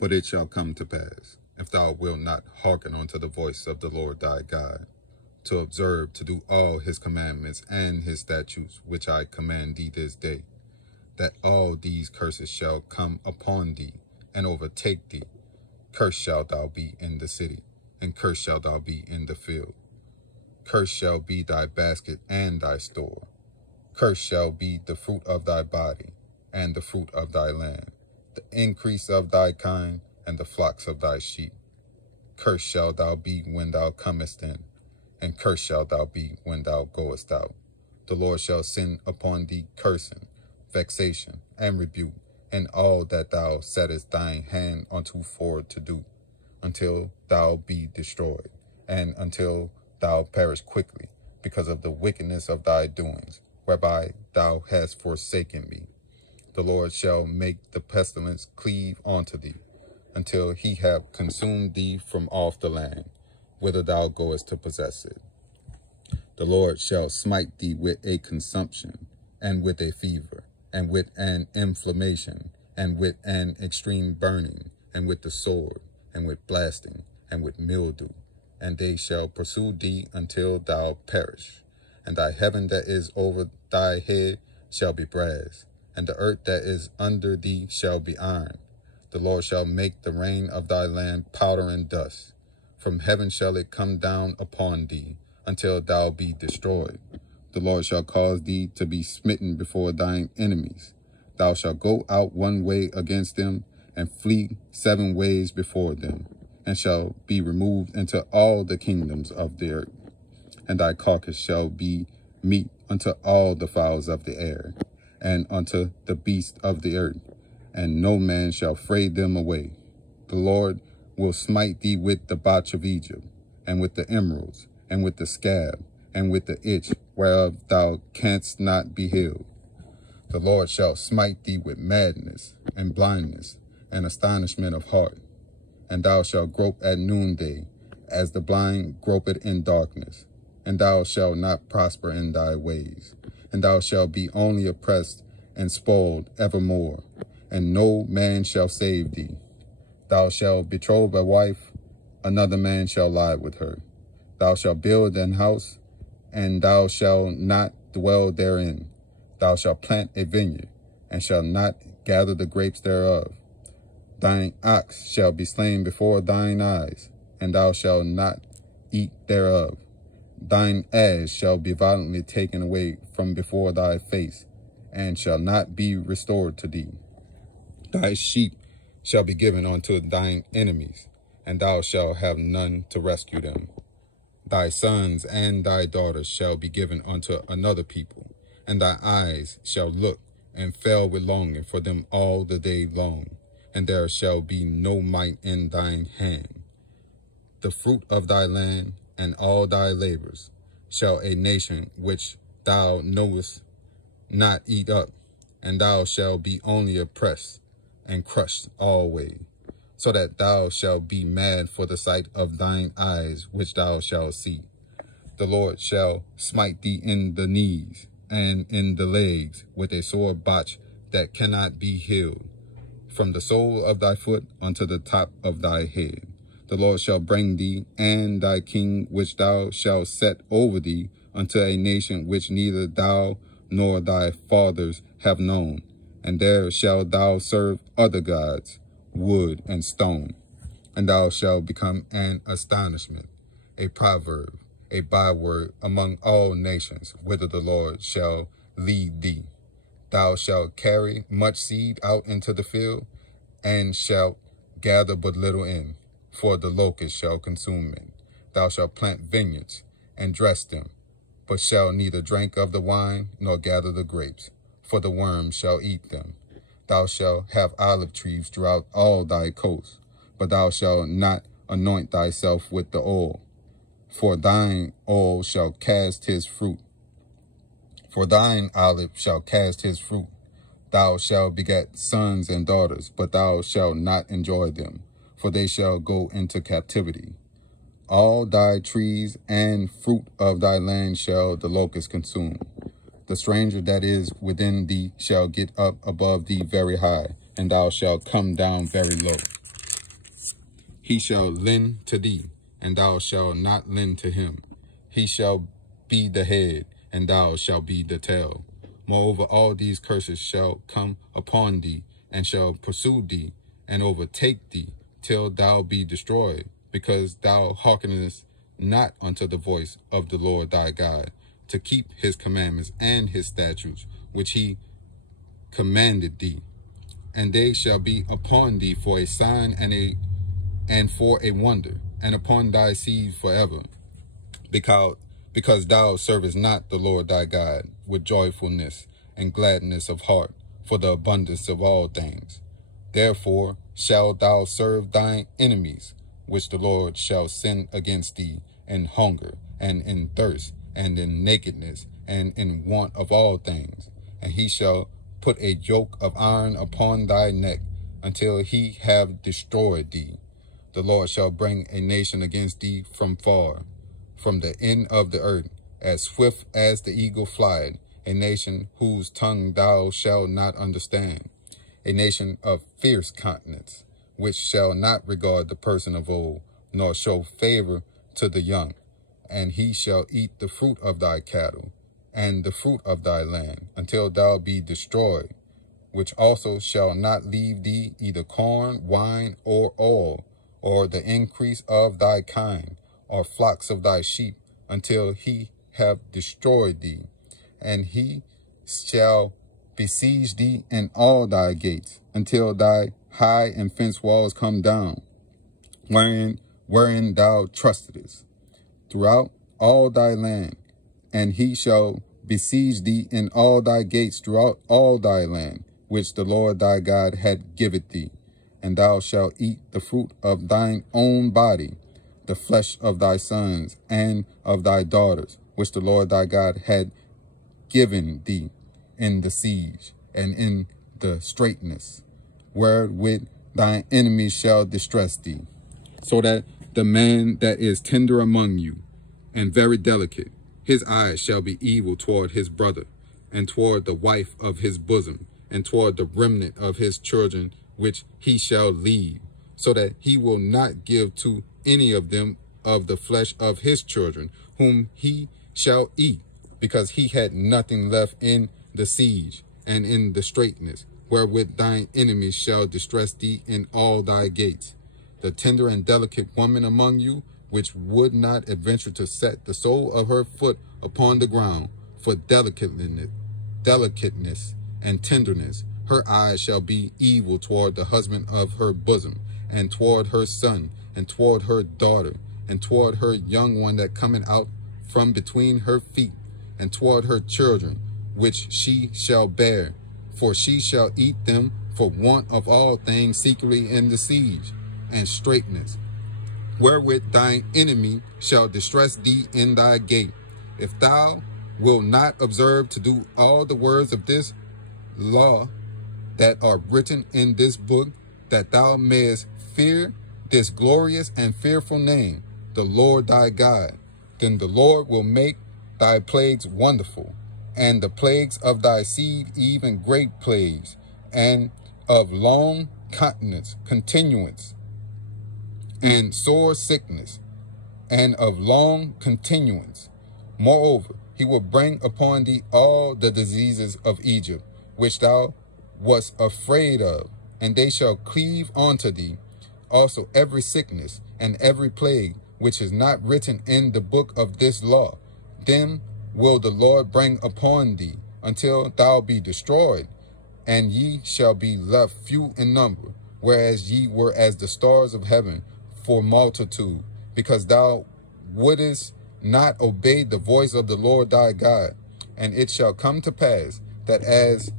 But it shall come to pass, if thou wilt not hearken unto the voice of the Lord thy God, to observe to do all his commandments and his statutes, which I command thee this day, that all these curses shall come upon thee and overtake thee. Cursed shalt thou be in the city, and cursed shalt thou be in the field. Cursed shall be thy basket and thy store. Cursed shall be the fruit of thy body, and the fruit of thy land, the increase of thy kind, and the flocks of thy sheep. Cursed shalt thou be when thou comest in, and cursed shalt thou be when thou goest out. The Lord shall send upon thee cursing, vexation, and rebuke, and all that thou settest thine hand unto for to do, until thou be destroyed, and until thou perish quickly, because of the wickedness of thy doings, whereby thou hast forsaken me. The Lord shall make the pestilence cleave unto thee, until he have consumed thee from off the land, whither thou goest to possess it. The Lord shall smite thee with a consumption, and with a fever, and with an inflammation, and with an extreme burning, and with the sword, and with blasting, and with mildew. And they shall pursue thee until thou perish. And thy heaven that is over thy head shall be brass, and the earth that is under thee shall be iron. The Lord shall make the rain of thy land powder and dust. From heaven shall it come down upon thee, until thou be destroyed. The Lord shall cause thee to be smitten before thine enemies. Thou shalt go out one way against them, and flee 7 ways before them, and shall be removed into all the kingdoms of the earth. And thy carcass shall be meat unto all the fowls of the air, and unto the beasts of the earth, and no man shall fray them away. The Lord will smite thee with the botch of Egypt, and with the emeralds, and with the scab, and with the itch, whereof thou canst not be healed. The Lord shall smite thee with madness, and blindness, and astonishment of heart. And thou shalt grope at noonday, as the blind gropeth in darkness. And thou shalt not prosper in thy ways. And thou shalt be only oppressed and spoiled evermore, and no man shall save thee. Thou shalt betroth a wife, another man shall lie with her. Thou shalt build an house, and thou shalt not dwell therein. Thou shalt plant a vineyard, and shalt not gather the grapes thereof. Thine ox shall be slain before thine eyes, and thou shalt not eat thereof. Thine ass shall be violently taken away from before thy face, and shall not be restored to thee. Thy sheep shall be given unto thine enemies, and thou shalt have none to rescue them. Thy sons and thy daughters shall be given unto another people, and thy eyes shall look and fail with longing for them all the day long, and there shall be no might in thine hand. The fruit of thy land and all thy labors shall a nation which thou knowest not eat up, and thou shalt be only oppressed and crushed always, so that thou shalt be mad for the sight of thine eyes which thou shalt see. The Lord shall smite thee in the knees and in the legs with a sore botch that cannot be healed, from the sole of thy foot unto the top of thy head. The Lord shall bring thee and thy king which thou shalt set over thee unto a nation which neither thou nor thy fathers have known, and there shalt thou serve other gods, wood and stone. And thou shalt become an astonishment, a proverb, a byword among all nations, whither the Lord shall lead thee. Thou shalt carry much seed out into the field, and shalt gather but little in, for the locust shall consume it. Thou shalt plant vineyards, and dress them, but shalt neither drink of the wine, nor gather the grapes, for the worm shall eat them. Thou shalt have olive trees throughout all thy coasts, but thou shalt not anoint thyself with the oil, for thine oil shall cast his fruit. For thine olive shall cast his fruit. Thou shalt beget sons and daughters, but thou shalt not enjoy them, for they shall go into captivity. All thy trees and fruit of thy land shall the locust consume. The stranger that is within thee shall get up above thee very high, and thou shalt come down very low. He shall lend to thee, and thou shalt not lend to him. He shall be the head, and thou shalt be the tail. Moreover, all these curses shall come upon thee, and shall pursue thee, and overtake thee, till thou be destroyed, because thou hearkenest not unto the voice of the Lord thy God, to keep his commandments and his statutes, which he commanded thee. And they shall be upon thee for a sign and for a wonder, and upon thy seed forever, because thou servest not the Lord thy God with joyfulness and gladness of heart, for the abundance of all things. Therefore shalt thou serve thine enemies, which the Lord shall send against thee, in hunger, and in thirst, and in nakedness, and in want of all things. And he shall put a yoke of iron upon thy neck, until he have destroyed thee. The Lord shall bring a nation against thee from far, from the end of the earth, as swift as the eagle flieth, a nation whose tongue thou shalt not understand, a nation of fierce countenance, which shall not regard the person of old, nor show favor to the young. And he shall eat the fruit of thy cattle, and the fruit of thy land, until thou be destroyed, which also shall not leave thee either corn, wine, or oil, or the increase of thy kind, or flocks of thy sheep, until he have destroyed thee. And he shall besiege thee in all thy gates, until thy high and fenced walls come down, wherein thou trustedest, throughout all thy land. And he shall besiege thee in all thy gates throughout all thy land, which the Lord thy God hath given thee. And thou shalt eat the fruit of thine own body, the flesh of thy sons and of thy daughters, which the Lord thy God had given thee in the siege and in the straitness, wherewith thine enemies shall distress thee. So that the man that is tender among you, and very delicate, his eyes shall be evil toward his brother, and toward the wife of his bosom, and toward the remnant of his children, which he shall leave, so that he will not give to any of them of the flesh of his children, whom he shall eat, because he had nothing left in the siege and in the straitness, wherewith thine enemies shall distress thee in all thy gates. The tender and delicate woman among you, which would not adventure to set the sole of her foot upon the ground, for delicateness and tenderness, her eyes shall be evil toward the husband of her bosom, and toward her son, and toward her daughter, and toward her young one that cometh out from between her feet, and toward her children, which she shall bear. For she shall eat them for want of all things secretly in the siege and straitness, wherewith thine enemy shall distress thee in thy gate. If thou wilt not observe to do all the words of this law that are written in this book, that thou mayest fear this glorious and fearful name, the Lord thy God, then the Lord will make thy plagues wonderful, and the plagues of thy seed even great plagues, and of long continuance, and sore sickness, and of long continuance. Moreover, he will bring upon thee all the diseases of Egypt, which thou wast afraid of, and they shall cleave unto thee. Also every sickness and every plague, which is not written in the book of this law, them will the Lord bring upon thee, until thou be destroyed, and ye shall be left few in number, whereas ye were as the stars of heaven for multitude, because thou wouldest not obey the voice of the Lord thy God. And it shall come to pass that as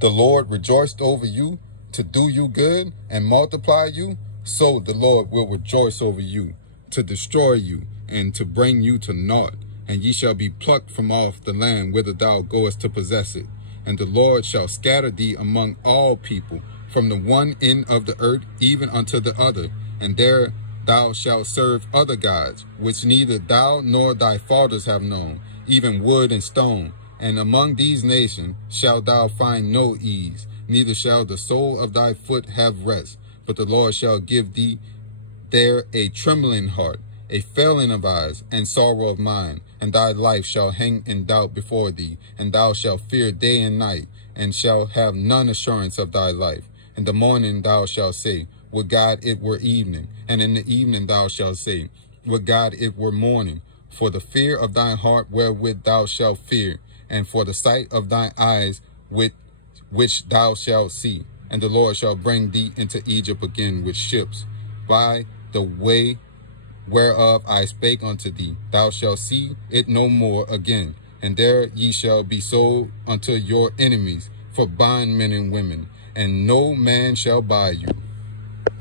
the Lord rejoiced over you to do you good and multiply you, so the Lord will rejoice over you to destroy you and to bring you to naught. And ye shall be plucked from off the land whither thou goest to possess it. And the Lord shall scatter thee among all people, from the one end of the earth even unto the other. And there thou shalt serve other gods, which neither thou nor thy fathers have known, even wood and stone. And among these nations shalt thou find no ease, neither shall the sole of thy foot have rest. But the Lord shall give thee there a trembling heart, a failing of eyes, and sorrow of mind, and thy life shall hang in doubt before thee, and thou shalt fear day and night, and shalt have none assurance of thy life. In the morning thou shalt say, would God it were evening, and in the evening thou shalt say, would God it were morning. For the fear of thine heart wherewith thou shalt fear, and for the sight of thine eyes with which thou shalt see. And the Lord shall bring thee into Egypt again with ships, by the way whereof I spake unto thee. Thou shalt see it no more again, and there ye shall be sold unto your enemies for bondmen and women, and no man shall buy you.